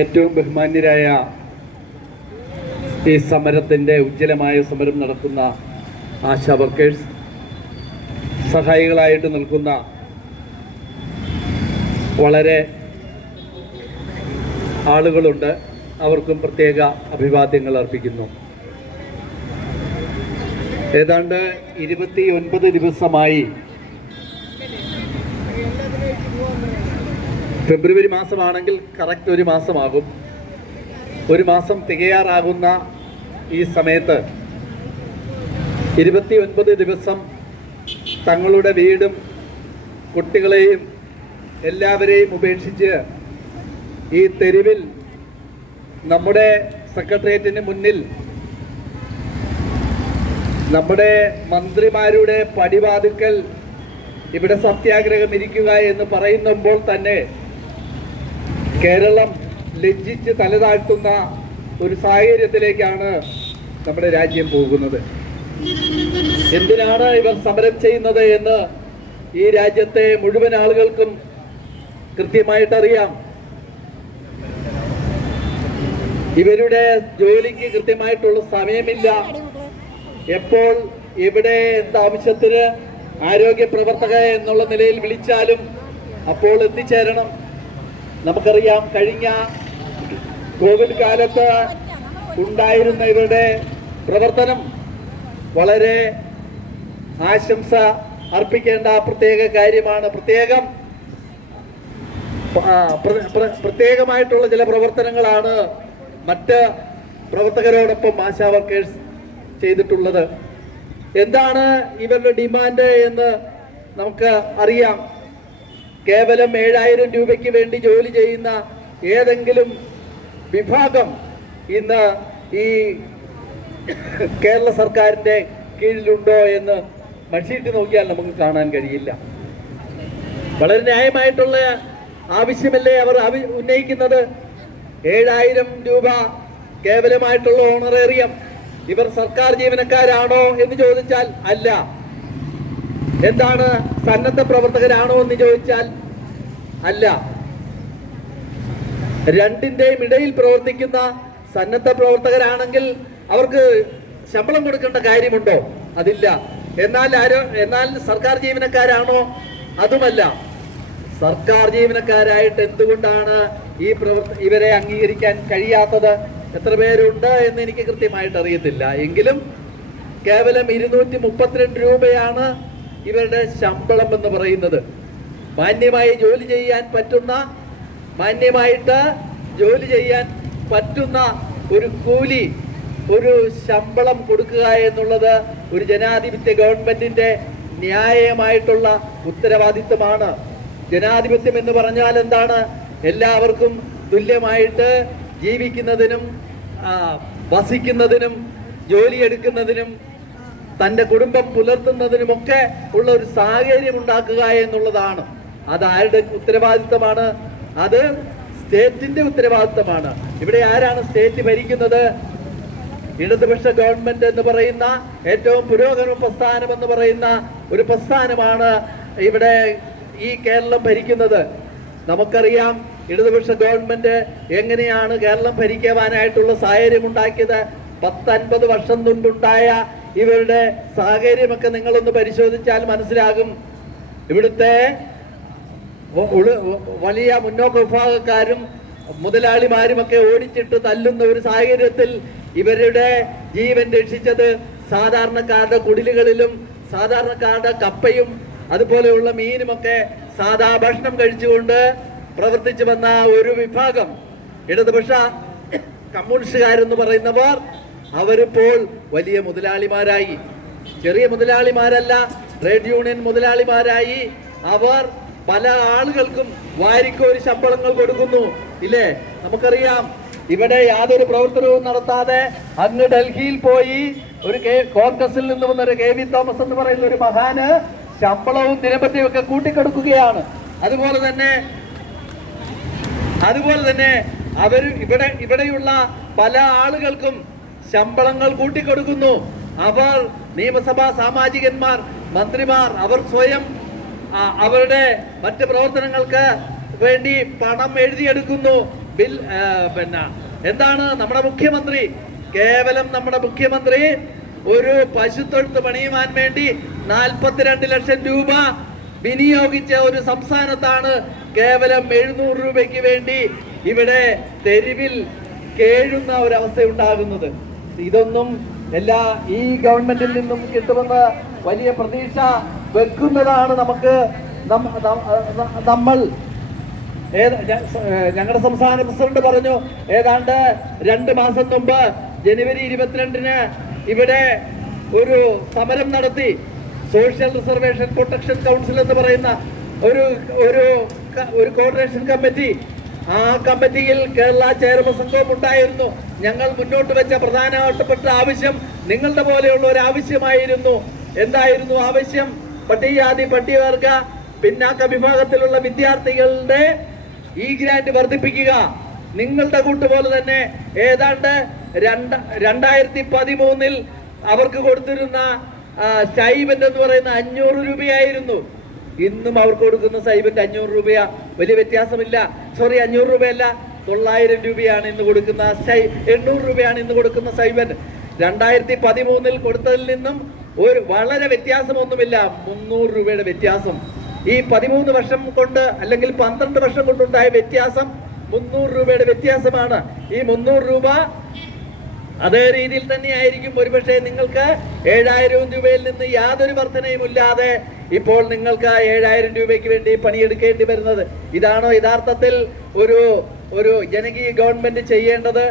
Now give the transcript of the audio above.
ഏറ്റവും ബഹുമാന്യരായ ഈ സമരത്തിന്റെ ഉജ്ജ്വലമായ സമരം നടത്തുന്ന ആശാ വർക്കേഴ്സ് സഹായികളായിട്ട് നിൽക്കുന്ന വളരെ ആളുകളുണ്ട്. അവർക്കും പ്രത്യേക അഭിവാദ്യങ്ങൾ അർപ്പിക്കുന്നു. ഏതാണ്ട് ഇരുപത്തി ഒൻപത് ദിവസമായി ഫെബ്രുവരി മാസമാണെങ്കിൽ കറക്റ്റ് ഒരു മാസമാകും. ഒരു മാസം തികയാറാകുന്ന ഈ സമയത്ത് ഇരുപത്തി ഒൻപത് ദിവസം തങ്ങളുടെ വീടും കുട്ടികളെയും എല്ലാവരെയും ഉപേക്ഷിച്ച് ഈ തെരുവിൽ നമ്മുടെ സെക്രട്ടേറിയറ്റിന് മുന്നിൽ നമ്മുടെ മന്ത്രിമാരുടെ പടിവാതുക്കൽ ഇവിടെ സത്യാഗ്രഹം ഇരിക്കുക എന്ന് പറയുമ്പോൾ തന്നെ കേരളം ലജ്ജിച്ച് തലതാഴ്ത്തുന്ന ഒരു സാഹചര്യത്തിലേക്കാണ് നമ്മുടെ രാജ്യം പോകുന്നത്. എന്തിനാണ് ഇവർ സമരം ചെയ്യുന്നത് എന്ന് ഈ രാജ്യത്തെ മുഴുവൻ ആളുകൾക്കും കൃത്യമായിട്ടറിയാം ഇവരുടെ ജോലിക്ക് കൃത്യമായിട്ടുള്ള സമയമില്ല. എപ്പോൾ എവിടെ എന്താവശ്യത്തിന് ആരോഗ്യ പ്രവർത്തക എന്നുള്ള നിലയിൽ വിളിച്ചാലും അപ്പോൾ എത്തിച്ചേരണം. നമുക്കറിയാം കഴിഞ്ഞ കോവിഡ് കാലത്ത് ഉണ്ടായിരുന്ന ഇവരുടെ പ്രവർത്തനം വളരെ ആശംസ അർപ്പിക്കേണ്ട പ്രത്യേക കാര്യമാണ്. പ്രത്യേകം പ്രത്യേകമായിട്ടുള്ള ചില പ്രവർത്തനങ്ങളാണ് മറ്റ് പ്രവർത്തകരോടൊപ്പം ആശാ വർക്കേഴ്സ് ചെയ്തിട്ടുള്ളത്. എന്താണ് ഇവരുടെ ഡിമാൻഡ് എന്ന് നമുക്ക് അറിയാം. കേവലം ഏഴായിരം രൂപയ്ക്ക് വേണ്ടി ജോലി ചെയ്യുന്ന ഏതെങ്കിലും വിഭാഗം ഇന്ന് ഈ കേരള സർക്കാരിന്റെ കീഴിലുണ്ടോ എന്ന് മഷീട്ട് നോക്കിയാൽ നമുക്ക് കാണാൻ കഴിയില്ല. വളരെ ന്യായമായിട്ടുള്ള ആവശ്യമല്ലേ അവർ ഉന്നയിക്കുന്നത്? ഏഴായിരം രൂപ കേവലമായിട്ടുള്ള ഓണറേറിയം ഇവർ സർക്കാർ ജീവനക്കാരാണോ എന്ന് ചോദിച്ചാൽ അല്ല. എന്താണ് സന്നദ്ധ പ്രവർത്തകരാണോ എന്ന് ചോദിച്ചാൽ അല്ല. രണ്ടിന്റെയും ഇടയിൽ പ്രവർത്തിക്കുന്ന സന്നദ്ധ പ്രവർത്തകരാണെങ്കിൽ അവർക്ക് ശമ്പളം കൊടുക്കേണ്ട കാര്യമുണ്ടോ? അതില്ല. എന്നാൽ ആരോ എന്നാൽ സർക്കാർ ജീവനക്കാരാണോ? അതുമല്ല. സർക്കാർ ജീവനക്കാരായിട്ട് എന്തുകൊണ്ടാണ് ഈ പ്രവർത്ത ഇവരെ അംഗീകരിക്കാൻ കഴിയാത്തത്? എത്ര പേരുണ്ട് എന്ന് എനിക്ക് കൃത്യമായിട്ട് അറിയത്തില്ല. എങ്കിലും കേവലം ഇരുന്നൂറ്റി മുപ്പത്തിരണ്ട് രൂപയാണ് ഇവരുടെ ശമ്പളം എന്ന് പറയുന്നത് മാന്യമായി ജോലി ചെയ്യാൻ പറ്റുന്ന മാന്യമായിട്ട് ജോലി ചെയ്യാൻ പറ്റുന്ന ഒരു കൂലി ഒരു ശമ്പളം കൊടുക്കുക എന്നുള്ളത് ഒരു ജനാധിപത്യ ഗവൺമെന്റിന്റെ ന്യായമായിട്ടുള്ള ഉത്തരവാദിത്തമാണ് ജനാധിപത്യം എന്ന് പറഞ്ഞാൽ എന്താണ്? എല്ലാവർക്കും തുല്യമായിട്ട് ജീവിക്കുന്നതിനും വസിക്കുന്നതിനും ജോലിയെടുക്കുന്നതിനും തന്റെ കുടുംബം പുലർത്തുന്നതിനുമൊക്കെ ഉള്ള ഒരു സാഹചര്യം ഉണ്ടാക്കുക എന്നുള്ളതാണ്. അത് ആരുടെ ഉത്തരവാദിത്തമാണ്? അത് സ്റ്റേറ്റിന്റെ ഉത്തരവാദിത്തമാണ്. ഇവിടെ ആരാണ് സ്റ്റേറ്റ് ഭരിക്കുന്നത്? ഇടതുപക്ഷ ഗവൺമെന്റ് എന്ന് പറയുന്ന ഏറ്റവും പുരോഗമന പ്രസ്ഥാനം എന്ന് പറയുന്ന ഒരു പ്രസ്ഥാനമാണ് ഇവിടെ ഈ കേരളം ഭരിക്കുന്നത്. നമുക്കറിയാം ഇടതുപക്ഷ ഗവൺമെന്റ് എങ്ങനെയാണ് കേരളം ഭരിക്കുവാനായിട്ടുള്ള സാഹചര്യം ഉണ്ടാക്കിയത്? പത്തൻപത് വർഷം മുൻപുണ്ടായ ഇവരുടെ സാഹചര്യമൊക്കെ നിങ്ങളൊന്ന് പരിശോധിച്ചാൽ മനസ്സിലാകും. ഇവിടുത്തെ വലിയ മുന്നോക്ക വിഭാഗക്കാരും മുതലാളിമാരുമൊക്കെ ഓടിച്ചിട്ട് തല്ലുന്ന ഒരു സാഹചര്യത്തിൽ ഇവരുടെ ജീവൻ രക്ഷിച്ചത് സാധാരണക്കാരുടെ കുടിലുകളിലും സാധാരണക്കാരുടെ കപ്പയും അതുപോലെയുള്ള മീനുമൊക്കെ സാധാ ഭക്ഷണം കഴിച്ചുകൊണ്ട് പ്രവർത്തിച്ചു വന്ന ഒരു വിഭാഗം. ഇടതുപക്ഷ കമ്മ്യൂണിസ്റ്റുകാരെന്ന് പറയുന്നവർ അവരിപ്പോൾ വലിയ മുതലാളിമാരായി. ചെറിയ മുതലാളിമാരല്ല ട്രേഡ് യൂണിയൻ മുതലാളിമാരായി. അവർ പല ആളുകൾക്കും വാരിക്കോരി ശമ്പളങ്ങൾ കൊടുക്കുന്നു. ഇല്ലേ? നമുക്കറിയാം ഇവിടെ യാതൊരു പ്രവർത്തനവും നടത്താതെ അങ്ങ് ഡൽഹിയിൽ പോയി ഒരു കെ കോൺഗ്രസിൽ നിന്ന് വന്ന ഒരു കെ വി തോമസ് എന്ന് പറയുന്ന ഒരു മഹാന് ശമ്പളവും ദിനപത്യവും ഒക്കെ കൂട്ടിക്കൊടുക്കുകയാണ്. അതുപോലെ തന്നെ അതുപോലെ തന്നെ അവർ ഇവിടെ ഇവിടെയുള്ള പല ആളുകൾക്കും ശമ്പളങ്ങൾ കൂട്ടിക്കൊടുക്കുന്നു. അവർ നിയമസഭാ സാമാജികന്മാർ മന്ത്രിമാർ അവർ സ്വയം അവരുടെ മറ്റ് പ്രവർത്തനങ്ങൾക്ക് വേണ്ടി പണം എഴുതിയെടുക്കുന്നു. ബിൽ പിന്നെ എന്താണ് നമ്മുടെ മുഖ്യമന്ത്രി? കേവലം നമ്മുടെ മുഖ്യമന്ത്രി ഒരു പശുത്തൊഴുത്ത് പണിയുവാൻ വേണ്ടി നാൽപ്പത്തിരണ്ട് ലക്ഷം രൂപ വിനിയോഗിച്ച ഒരു സംസ്ഥാനത്താണ് കേവലം എഴുന്നൂറ് രൂപയ്ക്ക് വേണ്ടി ഇവിടെ തെരുവിൽ കേഴുന്ന ഒരവസ്ഥ ഉണ്ടാകുന്നത് ഇതൊന്നും എല്ലാ ഈ ഗവൺമെന്റിൽ നിന്നും കിട്ടുമെന്ന് വലിയ പ്രതീക്ഷ വെക്കുന്നതാണ് നമുക്ക് നമ്മൾ. ഞങ്ങളുടെ സംസ്ഥാന പ്രസിഡന്റ് പറഞ്ഞു ഏതാണ്ട് രണ്ട് മാസം മുമ്പ് ജനുവരി ഇരുപത്തിരണ്ടിന് ഇവിടെ ഒരു സമരം നടത്തി. സോഷ്യൽ റിസർവേഷൻ പ്രൊട്ടക്ഷൻ കൗൺസിൽ എന്ന് പറയുന്ന ഒരു ഒരു കോർഡിനേഷൻ കമ്മിറ്റി ആ കമ്മിറ്റിയിൽ കേരള ചെയർമാൻ സംഘവും ഉണ്ടായിരുന്നു. ഞങ്ങൾ മുന്നോട്ട് വെച്ച പ്രധാനപ്പെട്ട ആവശ്യം നിങ്ങളുടെ പോലെയുള്ള ഒരു ആവശ്യമായിരുന്നു. എന്തായിരുന്നു ആവശ്യം? പട്ടികജാതി പട്ടികവർഗ പിന്നാക്ക വിഭാഗത്തിലുള്ള വിദ്യാർത്ഥികളുടെ ഈ ഗ്രാൻഡ് വർദ്ധിപ്പിക്കുക. നിങ്ങളുടെ കൂട്ടുപോലെ തന്നെ ഏതാണ്ട് രണ്ട് രണ്ടായിരത്തി പതിമൂന്നിൽ അവർക്ക് കൊടുത്തിരുന്ന സ്റ്റൈബന്റ് എന്ന് പറയുന്ന അഞ്ഞൂറ് രൂപയായിരുന്നു. ഇന്നും അവർക്ക് കൊടുക്കുന്ന സൈബന്റ് അഞ്ഞൂറ് രൂപയാ. വലിയ വ്യത്യാസമില്ല. സോറി അഞ്ഞൂറ് രൂപയല്ല. തൊള്ളായിരം രൂപയാണ് ഇന്ന് കൊടുക്കുന്ന സൈ എണ്ണൂറ് രൂപയാണ് ഇന്ന് കൊടുക്കുന്ന സൈബന്റ് രണ്ടായിരത്തി പതിമൂന്നിൽ കൊടുത്തതിൽ നിന്നും ഒരു വളരെ വ്യത്യാസമൊന്നുമില്ല. മുന്നൂറ് രൂപയുടെ വ്യത്യാസം. ഈ പതിമൂന്ന് വർഷം കൊണ്ട് അല്ലെങ്കിൽ പന്ത്രണ്ട് വർഷം കൊണ്ടുണ്ടായ വ്യത്യാസം മുന്നൂറ് രൂപയുടെ വ്യത്യാസമാണ്. ഈ മുന്നൂറ് രൂപ അതേ രീതിയിൽ തന്നെയായിരിക്കും. ഒരുപക്ഷെ നിങ്ങൾക്ക് ഏഴായിരം രൂപയിൽ നിന്ന് യാതൊരു വർധനയും ഇല്ലാതെ ഇപ്പോൾ നിങ്ങൾക്ക് ഏഴായിരം രൂപയ്ക്ക് വേണ്ടി പണിയെടുക്കേണ്ടി വരുന്നത്. ഇതാണോ യഥാർത്ഥത്തിൽ ഒരു ഒരു ജനകീയ ഗവൺമെന്റ് ചെയ്യേണ്ടത്?